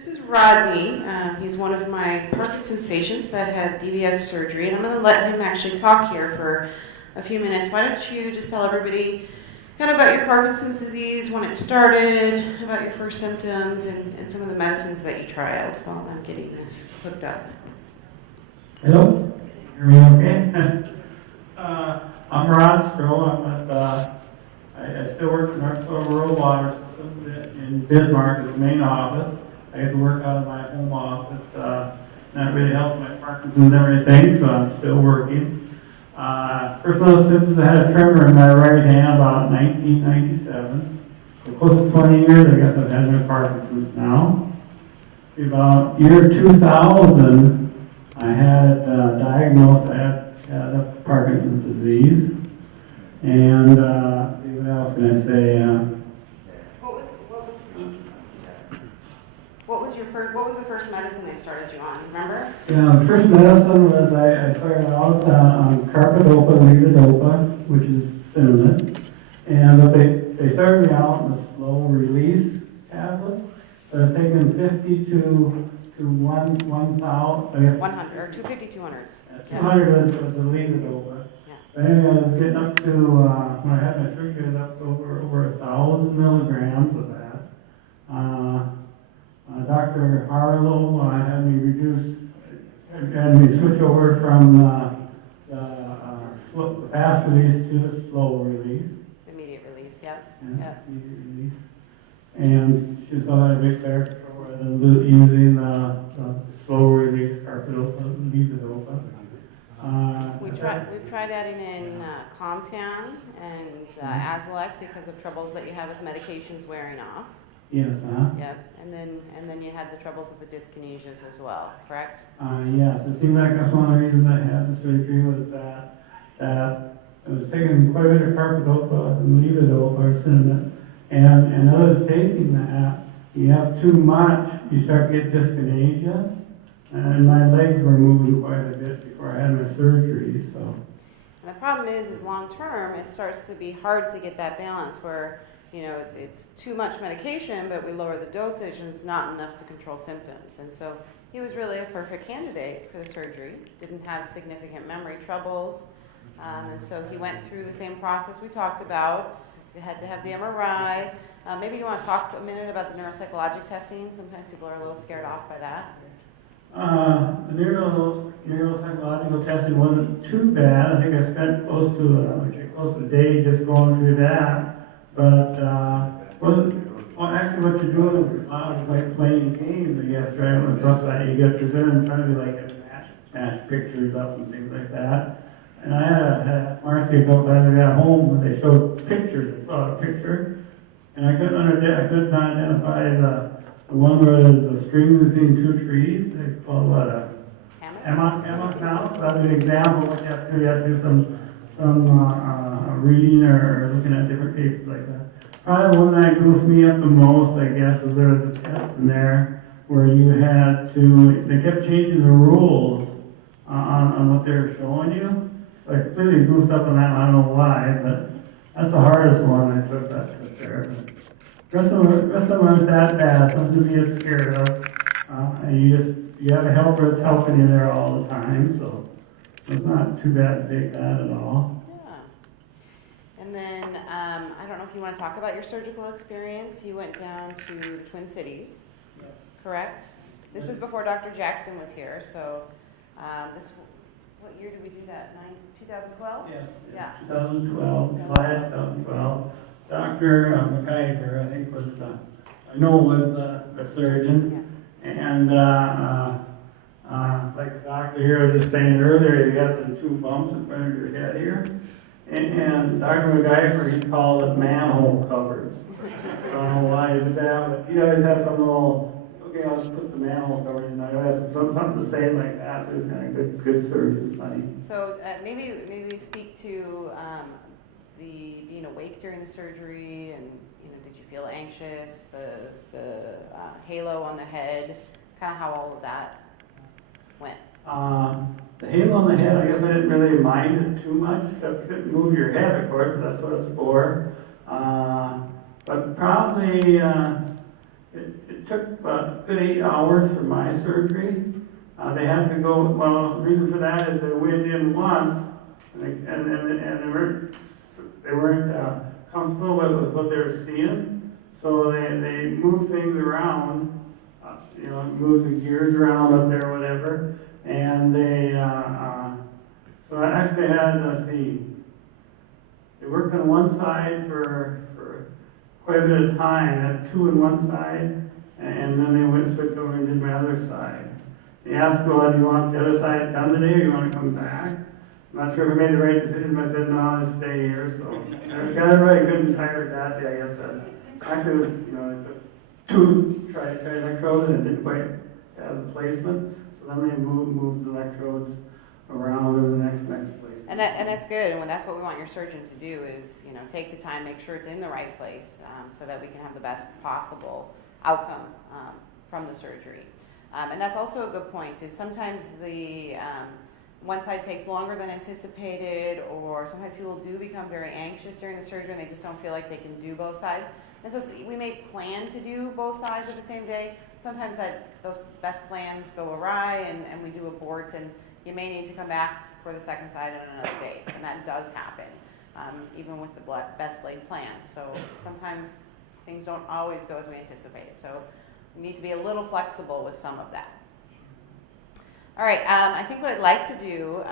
This is Rodney. He's one of my Parkinson's patients that had DBS surgery, and I'm going to let him actually talk here for a few minutes. Why don't you just tell everybody kind of about your Parkinson's disease, when it started, about your first symptoms, and some of the medicines that you tried while I'm getting this hooked up. Hello? Hear me okay? I'm Rod Stroh. I still work for North Dakota Rural Water Systems in Bismarck as the main office. I get to work out of my home office. That really helps my Parkinson's and everything, so I'm still working. First one of the symptoms, I had a tremor in my right hand about 1997. For close to 20 years, I guess I've had my Parkinson's now. About year 2000, I had diagnosed, I had Parkinson's disease. And let's see, what else can I say? What was the first medicine they started you on? Remember? Yeah, the first medicine was I started out on carbidopa, levodopa, which is Cinnamon. And they started me out in a slow release tablet. So I was taking 50 to 1,000. 100 or 250, 200s. 200 was the levodopa. Yeah. But anyway, I was getting up to when I had my surgery, I was up to over 1,000 milligrams of that. Dr. Harlow had me switch over from the fast release to the slow release. Immediate release, yep. Yeah, Yep. immediate release. And she saw that a bit better than using the slow release carbidopa, levodopa. We've tried adding in Comtan and Azilec because of troubles that you had with medications wearing off. Yes, Yep, and then you had the troubles with the dyskinesias as well, correct? yes, it seemed like that's one of the reasons I had the surgery was that I was taking quite a bit of carbidopa and levodopa or cinnamon, and I was taking that. You have too much, you start to get dyskinesia, and my legs were moving quite a bit before I had my surgery. So. And the problem is long term, it starts to be hard to get that balance where, you know, it's too much medication, but we lower the dosage and it's not enough to control symptoms. And so he was really a perfect candidate for the surgery, didn't have significant memory troubles. And so he went through the same process we talked about. He had to have the MRI. Maybe you want to talk a minute about the neuropsychological testing. Sometimes people are a little scared off by that. The neuropsychological testing wasn't too bad. I think I spent close to a day just going through that. But actually what you're doing is like playing games, I guess, right? When stuff that you get to do and trying to like match pictures up and things like that. And I had Marcy go by the guy home when they showed pictures. I saw a picture, and I couldn't identify the one where there's a string between two trees. It's called what, a hammock now. So that's an example of what you have to do. You have to do some reading or looking at different papers like that. Probably the one that goofed me up the most, I guess, was there was a test in there where you had to, they kept changing the rules on what they were showing you. So I completely goofed up on that, I don't know why, but that's the hardest one I took that there. Rest of them aren't that bad, something to be scared of. And you have a helper that's helping you there all the time, so it's not too bad to take that at all. Yeah. And then, I don't know if you want to talk about your surgical experience. You went down to the Twin Cities, Yes. correct? This was before Dr. Jackson was here, so what year did we do that? 2012? Yes. Yeah. 2012, July 2012. Dr. McIver, I think was the surgeon. Yeah. And like the doctor here was just saying earlier, you got the two bumps in front of your head here. And Dr. McIver, he called it manhole covers. I don't know why he did that, but he always had some little, okay, I'll just put the manhole covers in. I always have something to say like that, so he's kind of good surgeon, funny. So maybe speak to the being awake during the surgery, and did you feel anxious? The halo on the head, kind of how all of that went. The halo on the head, I guess I didn't really mind it too much, except you couldn't move your head, of course, but that's what it's for. But probably it took a good 8 hours for my surgery. They had to go, well, the reason for that is they went in once, and they weren't comfortable with what they were seeing, so they moved things around, moved the gears around up there or whatever, and so I actually had, let's see, they worked on one side for quite a bit of time, had 2 on one side, and then they went switched over and did my other side. They asked, well, do you want the other side done today, or you want to come back? I'm not sure if I made the right decision, but I said, no, I'll stay here, so I got everybody good and tired that day, I guess. Actually, it was, I took 2 electrodes, and it didn't quite have the placement, so then they moved the electrodes around to the next place. And that's good, and that's what we want your surgeon to do is, take the time, make sure it's in the right place, so that we can have the best possible outcome from the surgery. And that's also a good point, is sometimes the one side takes longer than anticipated, or sometimes people do become very anxious during the surgery and they just don't feel like they can do both sides. And so we may plan to do both sides of the same day. Sometimes those best plans go awry and we do abort, and you may need to come back for the second side on another day, and that does happen, even with the best laid plans. So sometimes things don't always go as we anticipate. So we need to be a little flexible with some of that. All right, I think what I'd like to do,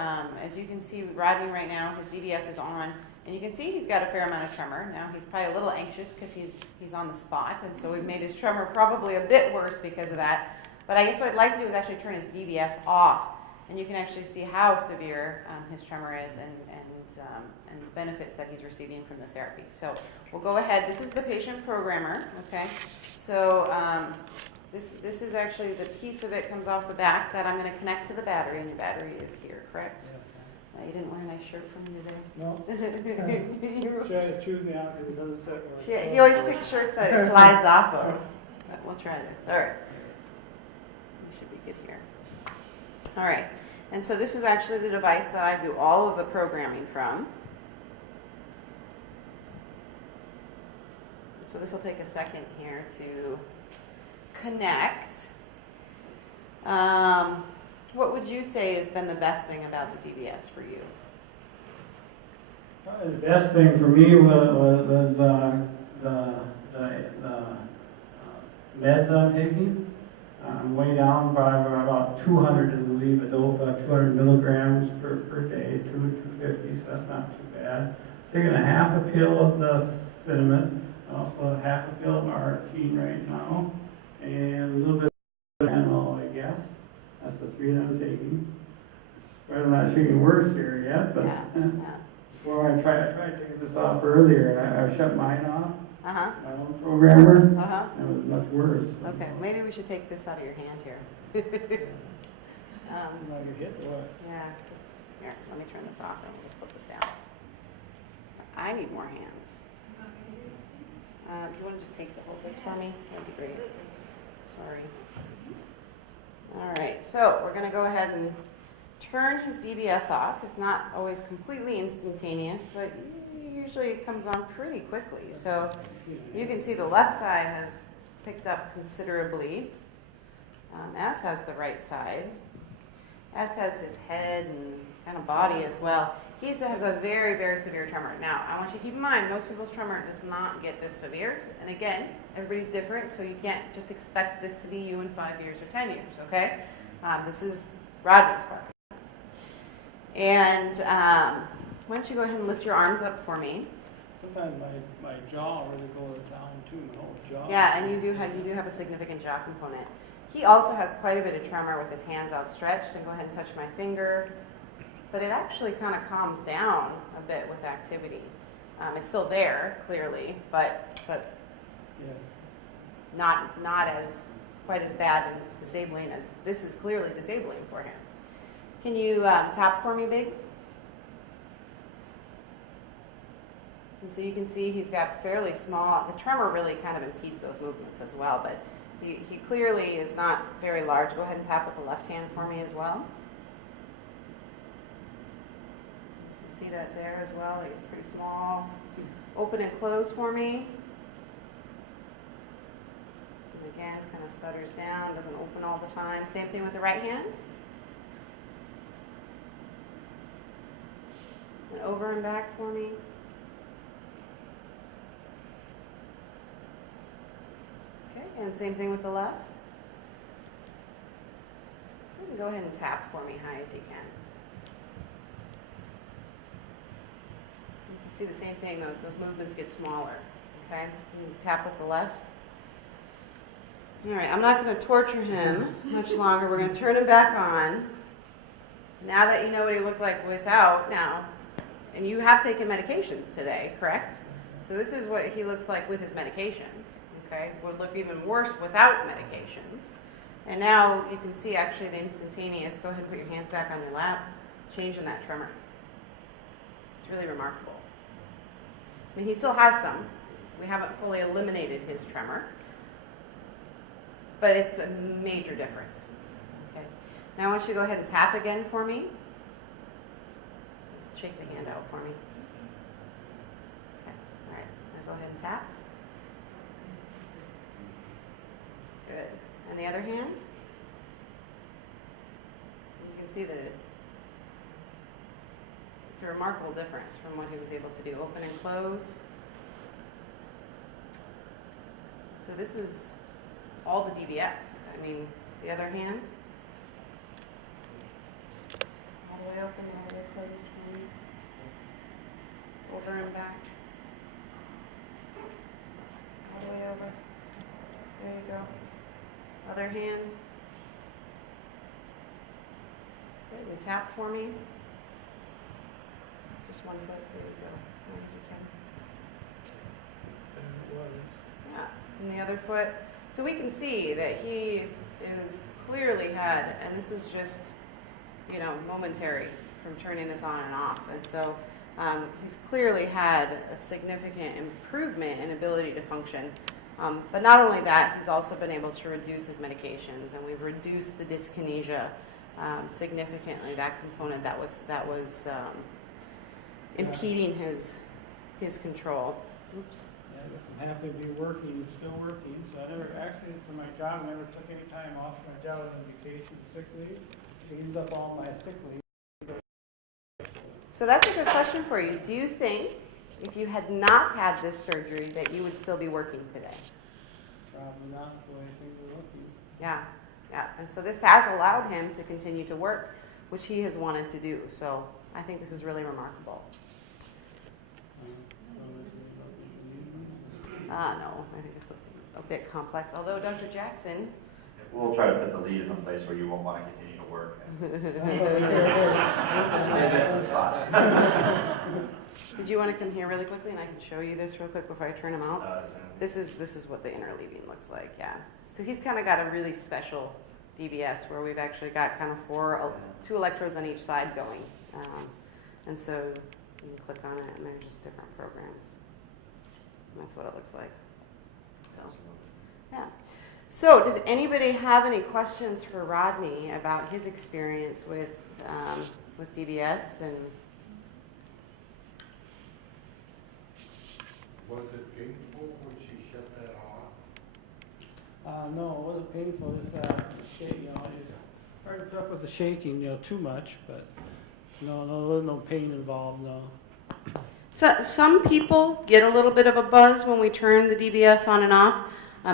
as you can see Rodney right now, his DBS is on, and you can see he's got a fair amount of tremor. Now he's probably a little anxious because he's on the spot, and so we've made his tremor probably a bit worse because of that. But I guess what I'd like to do is actually turn his DBS off, and you can actually see how severe his tremor is and the benefits that he's receiving from the therapy. So we'll go ahead. This is the patient programmer, okay? So this is actually the piece of it comes off the back that I'm going to connect to the battery, and your battery is here, correct? Yeah. You didn't wear a nice shirt for me today? No. She had to chew me out because it doesn't sit right. He always picks shirts that it slides off of. But we'll try this. All right. We should be good here. All right. And so this is actually the device that I do all of the programming from. So this will take a second here to connect. What would you say has been the best thing about the DBS for you? Probably the best thing for me was the meds I'm taking. I'm way down by about 200 in the levodopa, 200 milligrams per day, 250, so that's not too bad. Taking a half a pill of the cinnamon, also a half a pill of Artine right now, and a little bit of Anol, I guess. That's the 3 that I'm taking. Well, I'm not shaking worse here yet, but before I tried taking this off earlier, and I shut mine off. Uh-huh. My own programmer. Uh-huh. It was much worse. Okay, maybe we should take this out of your hand here. You're hit or what? Yeah, here, let me turn this off and we'll just put this down. I need more hands. Do you want to just hold this for me? That'd be great. Sorry. All right, so we're going to go ahead and turn his DBS off. It's not always completely instantaneous, but usually it comes on pretty quickly. So you can see the left side has picked up considerably, as has the right side, as has his head and kind of body as well. He has a very, very severe tremor. Now, I want you to keep in mind, most people's tremor does not get this severe. And again, everybody's different, so you can't just expect this to be you in 5 years or 10 years, okay? This is Rodney's Parkinson's. And why don't you go ahead and lift your arms up for me? Sometimes my jaw really goes down too, my whole jaw. Yeah, and you do have a significant jaw component. He also has quite a bit of tremor with his hands outstretched, and go ahead and touch my finger. But it actually kind of calms down a bit with activity. It's still there, clearly, but yeah. not as quite as bad and disabling as this is clearly disabling for him. Can you tap for me, Big? And so you can see he's got fairly small, the tremor really kind of impedes those movements as well, but he clearly is not very large. Go ahead and tap with the left hand for me as well. You can see that there as well, like it's pretty small. Open and close for me. And again, kind of stutters down, doesn't open all the time. Same thing with the right hand. And over and back for me. Okay, and same thing with the left. And go ahead and tap for me high as you can. You can see the same thing, those movements get smaller. Okay, and tap with the left. All right, I'm not going to torture him much longer. We're going to turn him back on. Now that you know what he looked like without, now, and you have taken medications today, correct? So this is what he looks like with his medications, okay? Would look even worse without medications. And now you can see actually the instantaneous, go ahead and put your hands back on your lap, change in that tremor. It's really remarkable. I mean, he still has some. We haven't fully eliminated his tremor, but it's a major difference. Okay. Now I want you to go ahead and tap again for me. Shake the hand out for me. Okay. All right. Now go ahead and tap. Good. And the other hand. You can see it's a remarkable difference from what he was able to do. Open and close. So this is all the DBS. I mean, the other hand. All the way open, all the way closed. Over and back. All the way over. There you go. Other hand. Good. And tap for me. Just one foot. There you go. As you can. Yeah. And the other foot. So we can see that he is clearly had, and this is just, momentary from turning this on and off. And so he's clearly had a significant improvement in ability to function. But not only that, he's also been able to reduce his medications, and we've reduced the dyskinesia significantly. That component that was impeding his control. Oops. Yeah, I guess I'm happy to be working, still working. So I never, actually, for my job, I never took any time off my job on vacation, sick leave. I used up all my sick leave. So that's a good question for you. Do you think if you had not had this surgery that you would still be working today? Probably not, the way things are looking. Yeah. And so this has allowed him to continue to work, which he has wanted to do. So I think this is really remarkable. No, I think it's a bit complex. Although Dr. Jackson. We'll try to put the lead in a place where you won't want to continue to work. They missed the spot. Did you want to come here really quickly and I can show you this real quick before I turn him out? This is what the interleaving looks like, yeah. So he's kind of got a really special DBS where we've actually got kind of two electrodes on each side going. And so you can click on it and they're just different programs. And that's what it looks like. So, yeah. So does anybody have any questions for Rodney about his experience with DBS? And was it painful when she shut that off? No, it wasn't painful. Just shaking. It's hard to put up with the shaking, too much. But no, there was no pain involved. No. so some people get a little bit of a buzz when we turn the DBS on and off.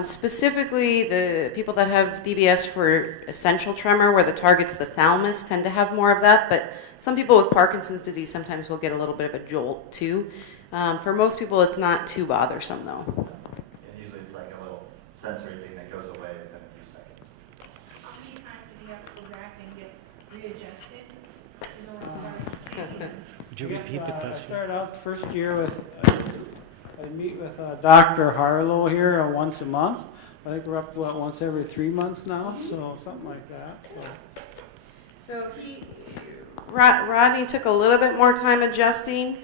Specifically, the people that have DBS for essential tremor, where the target's the thalamus, tend to have more of that. But some people with Parkinson's disease sometimes will get a little bit of a jolt too. For most people, it's not too bothersome though. And usually it's like a little sensory thing that goes away within a few seconds. How many times do you have to go back and get readjusted? Would you repeat the I question? started out first year with, I meet with Dr. Harlow here once a month. I think we're up to once every 3 months now, so something like that. So Rodney took a little bit more time adjusting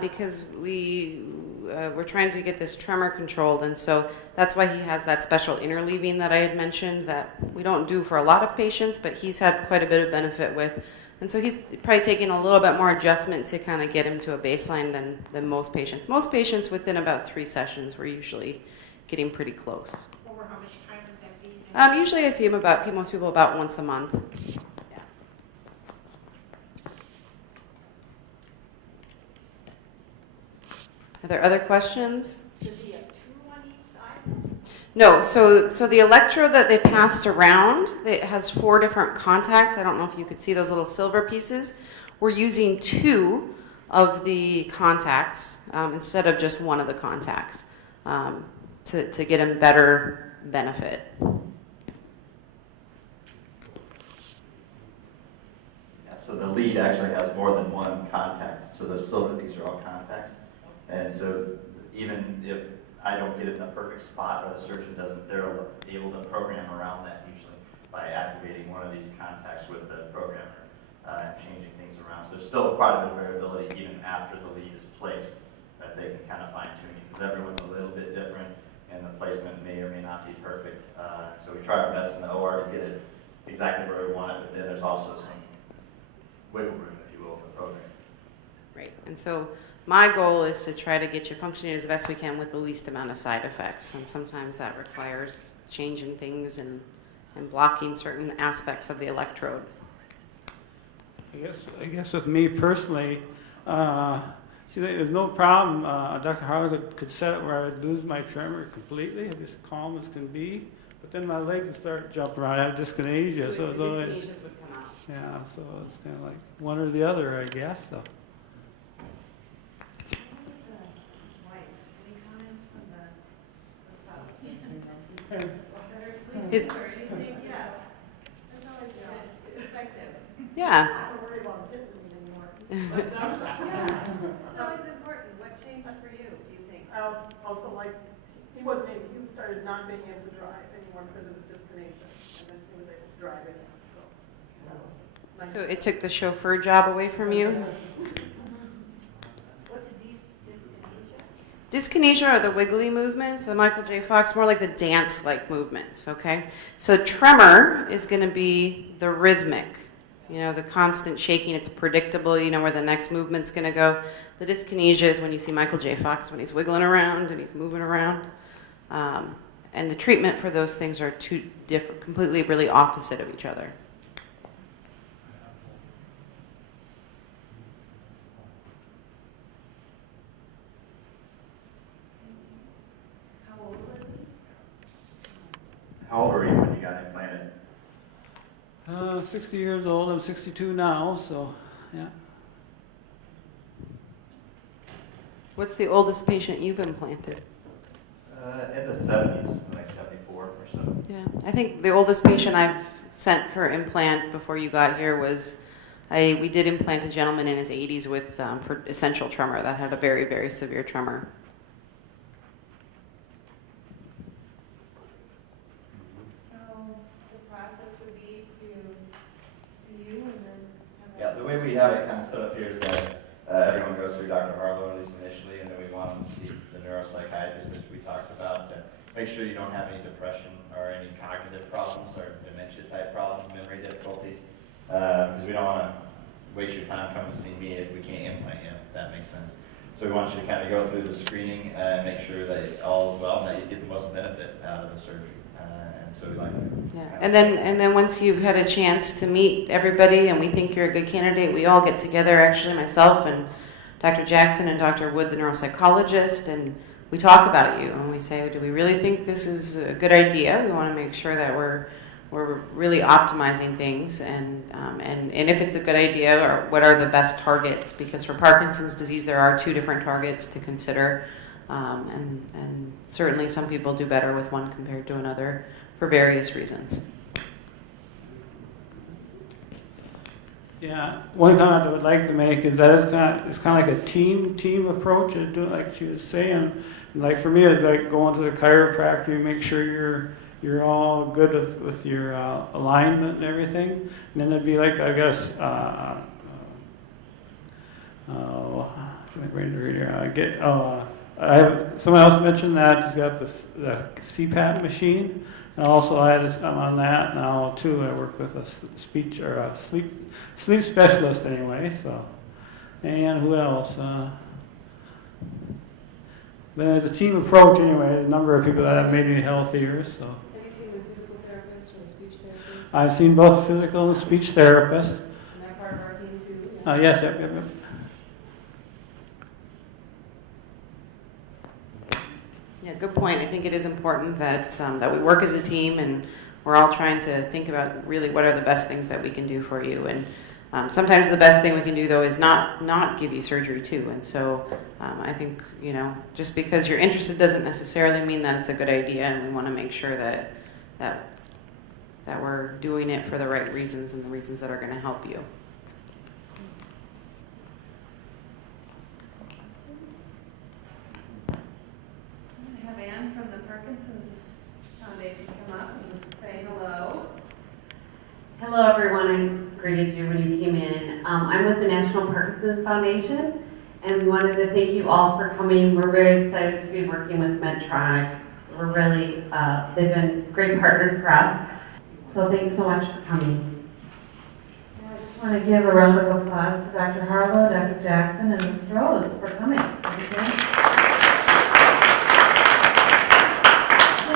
because we're trying to get this tremor controlled, and so that's why he has that special interleaving that I had mentioned that we don't do for a lot of patients, but he's had quite a bit of benefit with. And so he's probably taking a little bit more adjustment to kind of get him to a baseline than most patients. Most patients within about 3 sessions we're usually getting pretty close. Over how much Usually I see him most people about once a month. Yeah. Are there other questions? Does he have two on each side? No, so the electrode that they passed around, it has 4 different contacts. I don't know if you could see those little silver pieces. We're using 2 of the contacts instead of just one of the contacts to get him better benefit. Yeah, so the lead actually has more than one contact. So those silver, these are all contacts. And so even if I don't get it in the perfect spot or the surgeon doesn't, they're able to program around that usually by activating one of these contacts with the programmer and changing things around. So there's still quite a bit of variability even after the lead is placed that they can kind of fine tune it because everyone's a little bit different and the placement may or may not be perfect. So we try our best in the OR to get it exactly where we want it, but then there's also some wiggle room, if you will, for the program. Right, and so my goal is to try to get you functioning as best we can with the least amount of side effects, and sometimes that requires changing things and blocking certain aspects of the electrode. I guess with me personally, see, there's no problem. Dr. Harlow could set it where I would lose my tremor completely, as calm as can be, but then my legs would start jumping around. I have dyskinesia, so it's always, Dyskinesias would come out. yeah, so it's kind of like one or the other, I guess. So. Any comments from the spouse? Better sleep Is- or anything? Yeah. That's always good. Perspective. Yeah. I don't worry about hitting me anymore. Yeah, it's always important. What changed for you, do you think? I was also like, he started not being able to drive anymore because of his dyskinesia, and then he was able to drive again, so that was nice. So it took the chauffeur job away from you? What's a dyskinesia? Dyskinesia are the wiggly movements, the Michael J. Fox, more like the dance-like movements, okay? So tremor is going to be the rhythmic, the constant shaking. It's predictable, where the next movement's going to go. The dyskinesia is when you see Michael J. Fox, when he's wiggling around and he's moving around. And the treatment for those things are two different, completely really opposite of each other. How old was he? How old were you when you got implanted? 60 years old. I'm 62 now, so yeah. What's the oldest patient you've implanted? In the 70s, like 74 or so. Yeah, I think the oldest patient I've sent for implant before you got here was, we did implant a gentleman in his 80s with for essential tremor that had a very, very severe tremor. So the process would be to see you and then have Yeah, the way we have it kind of set up here is that everyone goes through Dr. Harlow, at least initially, and then we want them to see the neuropsychiatrist, as we talked about, to make sure you don't have any depression or any cognitive problems or dementia-type problems, memory difficulties, because we don't want to waste your time coming to see me if we can't implant you, if that makes sense. So we want you to kind of go through the screening and make sure that all is well and that you get the most benefit out of the surgery. And so we like to Yeah, and then once you've had a chance to meet everybody and we think you're a good candidate, we all get together, actually myself and Dr. Jackson and Dr. Wood, the neuropsychologist, and we talk about you and we say, do we really think this is a good idea? We want to make sure that we're really optimizing things and if it's a good idea, or what are the best targets, because for Parkinson's disease there are 2 different targets to consider, and certainly some people do better with one compared to another for various reasons. Yeah, one comment I would like to make is that it's kind of like a team approach. And do it like she was saying. And like for me, it's like going to the chiropractor. You make sure you're all good with your alignment and everything. And then it'd be like I guess someone else mentioned that he's got the CPAP machine. And also, I'm on that now too. I work with a speech or a sleep specialist anyway. So, and who else? But there's a team approach anyway. A number of people that have made me healthier. So. Have you seen the physical therapist? I've seen both physical and speech therapists. And they're part of our team too. Yes, yep. Yeah, good point. I think it is important that that we work as a team, and we're all trying to think about really what are the best things that we can do for you. And sometimes the best thing we can do, though, is not give you surgery too. And so I think, you know, just because you're interested doesn't necessarily mean that it's a good idea, and we want to make sure that we're doing it for the right reasons and the reasons that are going to help you. I'm going to have Anne from the Parkinson's Foundation come up and say hello. Hello, everyone. I greeted you when you came in. I'm with the National Parkinson's Foundation, and we wanted to thank you all for coming. We're very excited to be working with Medtronic. We're really, they've been great partners for us. So thank you so much for coming. I just want to give a round of applause to Dr. Harlow, Dr. Jackson, and Ms. Rose for coming.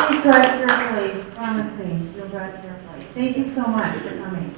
Please drive carefully. Promise me, you'll drive carefully. Thank you so much for coming.